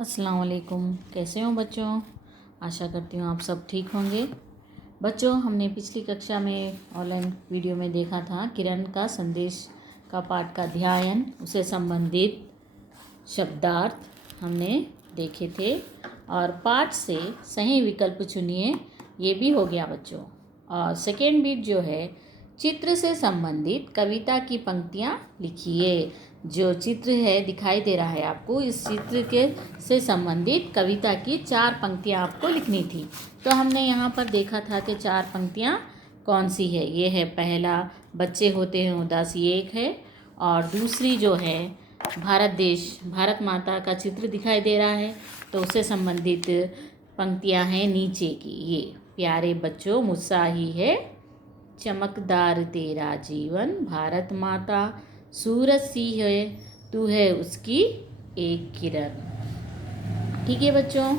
अस्सलाम वालेकुम। कैसे हो बच्चों? आशा करती हूँ आप सब ठीक होंगे। बच्चों, हमने पिछली कक्षा में ऑनलाइन वीडियो में देखा था किरण का संदेश का पाठ का अध्ययन, उसे संबंधित शब्दार्थ हमने देखे थे और पाठ से सही विकल्प चुनिए, ये भी हो गया बच्चों। और सेकेंड बीट जो है, चित्र से संबंधित कविता की पंक्तियाँ लिखिए। जो चित्र है दिखाई दे रहा है आपको, इस चित्र के से संबंधित कविता की 4 पंक्तियाँ आपको लिखनी थी। तो हमने यहाँ पर देखा था कि 4 पंक्तियाँ कौन सी है। ये है पहला, बच्चे होते हैं उदासी, एक है। और दूसरी जो है, भारत माता का चित्र दिखाई दे रहा है, तो उससे संबंधित पंक्तियाँ हैं नीचे की। ये प्यारे बच्चों मुझसा ही है चमकदार तेरा जीवन, भारत माता सूरज सी है, तू है उसकी एक किरण। ठीक है बच्चों,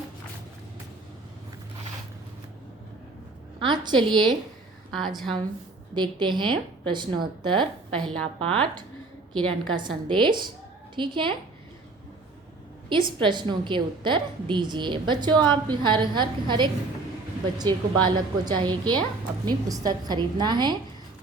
आज हम देखते हैं प्रश्नोत्तर पहला पाठ, किरण का संदेश। ठीक है, इस प्रश्नों के उत्तर दीजिए। बच्चों, आप हर एक बच्चे को, बालक को चाहिए कि अपनी पुस्तक खरीदना है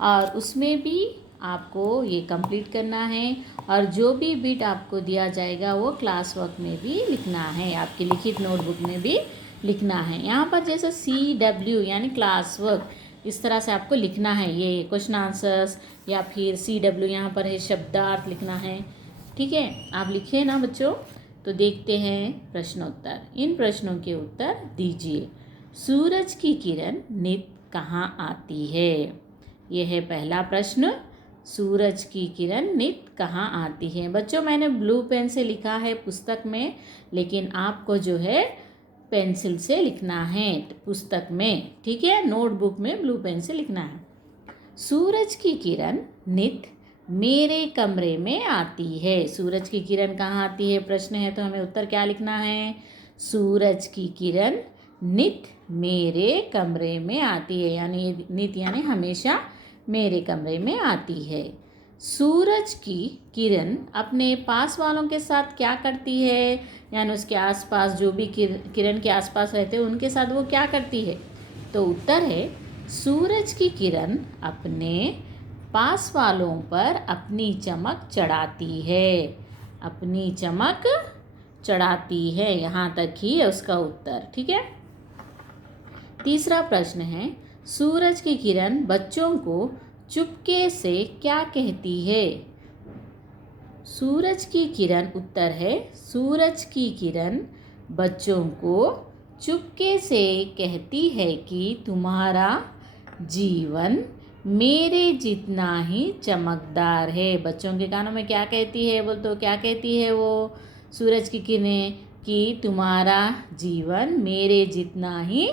और उसमें भी आपको ये कंप्लीट करना है। और जो भी बिट आपको दिया जाएगा वो क्लास वर्क में भी लिखना है, आपकी लिखित नोटबुक में भी लिखना है। यहाँ पर जैसे CW यानी क्लास वर्क, इस तरह से आपको लिखना है। ये क्वेश्चन आंसर्स या फिर CW यहाँ पर है शब्दार्थ लिखना है। ठीक है, आप लिखे ना बच्चों। तो देखते हैं प्रश्नोत्तर। इन प्रश्नों के उत्तर दीजिए। सूरज की किरण नित कहाँ आती है? यह है पहला प्रश्न। सूरज की किरण नित कहाँ आती है? बच्चों, मैंने ब्लू पेन से लिखा है पुस्तक में, लेकिन आपको जो है पेंसिल से लिखना है पुस्तक में। ठीक है, नोटबुक में ब्लू पेन से लिखना है। सूरज की किरण नित मेरे कमरे में आती है। सूरज की किरण कहाँ आती है प्रश्न है, तो हमें उत्तर क्या लिखना है? सूरज की किरण नित मेरे कमरे में आती है, यानी नित यानी हमेशा मेरे कमरे में आती है। सूरज की किरण अपने पास वालों के साथ क्या करती है, यानी उसके आसपास जो भी किरण के आसपास रहते हैं उनके साथ वो क्या करती है? तो उत्तर है, सूरज की किरण अपने पास वालों पर अपनी चमक चढ़ाती है। अपनी चमक चढ़ाती है, यहाँ तक ही है उसका उत्तर। ठीक है, तीसरा प्रश्न है, सूरज की किरण बच्चों को चुपके से क्या कहती है? सूरज की किरण, उत्तर है, सूरज की किरण बच्चों को चुपके से कहती है कि तुम्हारा जीवन मेरे जितना ही चमकदार है। बच्चों के कानों में क्या कहती है? बोल तो क्या कहती है वो सूरज की किरणें? कि तुम्हारा जीवन मेरे जितना ही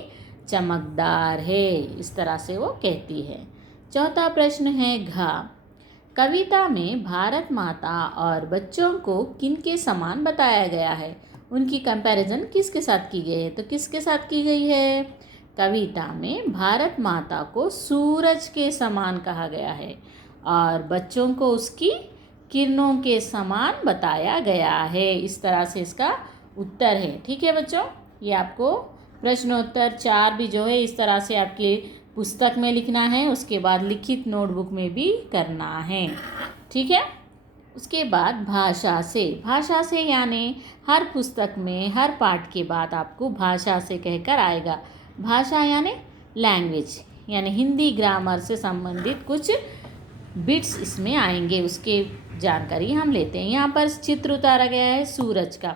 चमकदार है, इस तरह से वो कहती है। चौथा प्रश्न है घ, कविता में भारत माता और बच्चों को किनके समान बताया गया है? उनकी कंपैरिजन किसके साथ की गई है? तो किसके साथ की गई है? कविता में भारत माता को सूरज के समान कहा गया है और बच्चों को उसकी किरणों के समान बताया गया है। इस तरह से इसका उत्तर है। ठीक है बच्चों, ये आपको प्रश्नोत्तर 4 भी जो है इस तरह से आपकी पुस्तक में लिखना है, उसके बाद लिखित नोटबुक में भी करना है। ठीक है, उसके बाद भाषा से यानी हर पुस्तक में हर पाठ के बाद आपको भाषा से कहकर आएगा। भाषा यानी लैंग्वेज, यानी हिंदी ग्रामर से संबंधित कुछ बिट्स इसमें आएंगे, उसके जानकारी हम लेते हैं। यहाँ पर चित्र उतारा गया है सूरज का।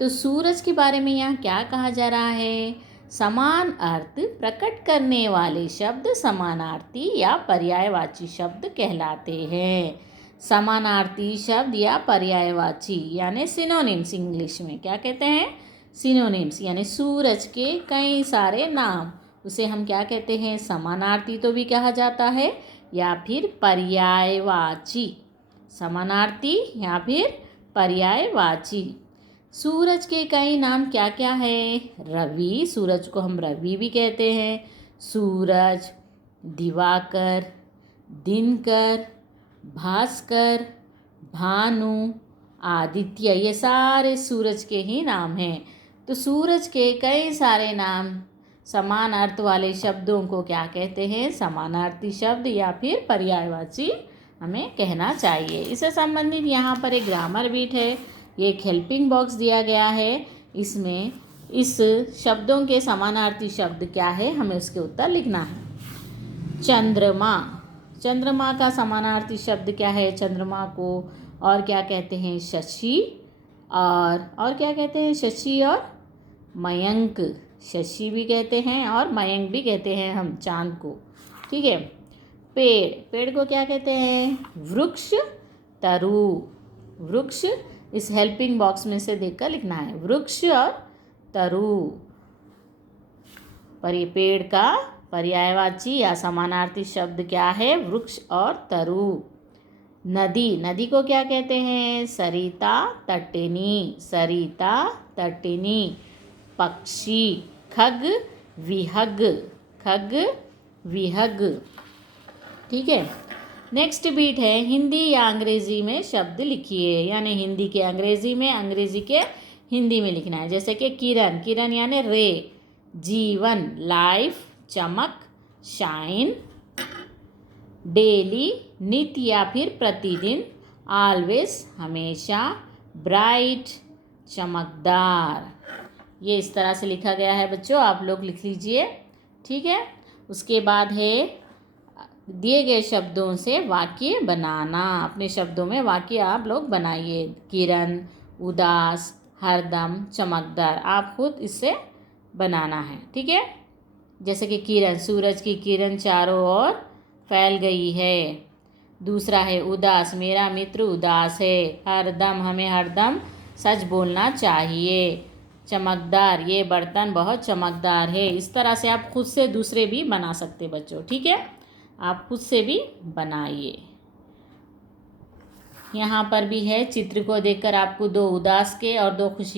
तो सूरज के बारे में यहाँ क्या कहा जा रहा है? समान अर्थ प्रकट करने वाले शब्द समानार्थी या पर्यायवाची शब्द कहलाते हैं। समानार्थी शब्द या पर्यायवाची यानी सिनोनिम्स, इंग्लिश में क्या कहते हैं? सिनोनिम्स, यानी सूरज के कई सारे नाम, उसे हम क्या कहते हैं? समानार्थी तो भी कहा जाता है या फिर पर्यायवाची। समानार्थी या फिर पर्यायवाची। सूरज के कई नाम क्या क्या है? रवि, सूरज को हम रवि भी कहते हैं। सूरज, दिवाकर, दिनकर, भास्कर, भानु आदित्य, ये सारे सूरज के ही नाम हैं। तो सूरज के कई सारे नाम समान अर्थ वाले शब्दों को क्या कहते हैं? समानार्थी शब्द या फिर पर्यायवाची हमें कहना चाहिए। इससे संबंधित यहाँ पर एक ग्रामर बीट है, ये एक हेल्पिंग बॉक्स दिया गया है। इसमें इस शब्दों के समानार्थी शब्द क्या है, हमें उसके उत्तर लिखना है। चंद्रमा, चंद्रमा का समानार्थी शब्द क्या है? चंद्रमा को और क्या कहते हैं? शशि। और क्या कहते हैं? शशि और मयंक। शशि भी कहते हैं और मयंक भी कहते हैं हम चांद को। ठीक है। पेड़, पेड़ को क्या कहते हैं? वृक्ष, तरु। वृक्ष इस हेल्पिंग बॉक्स में से देखकर लिखना है, वृक्ष और तरु। पर ये पेड़ का पर्यायवाची या समानार्थी शब्द क्या है? वृक्ष और तरु। नदी, नदी को क्या कहते हैं? सरिता, तटिनी। सरिता, तटिनी। पक्षी, खग, विहग। खग, विहग। ठीक है। नेक्स्ट बीट है हिंदी या अंग्रेजी में शब्द लिखिए, यानी हिंदी के अंग्रेजी में, अंग्रेजी के हिंदी में लिखना है। जैसे कि किरण, किरण यानी रे। जीवन, लाइफ। चमक, शाइन। डेली, नित्य या फिर प्रतिदिन। ऑलवेज, हमेशा। ब्राइट, चमकदार। ये इस तरह से लिखा गया है बच्चों, आप लोग लिख लीजिए। ठीक है। उसके बाद है दिए गए शब्दों से वाक्य बनाना। अपने शब्दों में वाक्य आप लोग बनाइए। किरण, उदास, हरदम, चमकदार, आप खुद इससे बनाना है। ठीक है। जैसे कि किरण, सूरज की किरण चारों ओर फैल गई है। दूसरा है उदास, मेरा मित्र उदास है। हरदम, हमें हरदम सच बोलना चाहिए। चमकदार, ये बर्तन बहुत चमकदार है। इस तरह से आप खुद से दूसरे भी बना सकते बच्चों। ठीक है। आप खुद से भी बनाइए। यहाँ पर भी है, चित्र को देखकर आपको 2 उदास के और 2 खुशी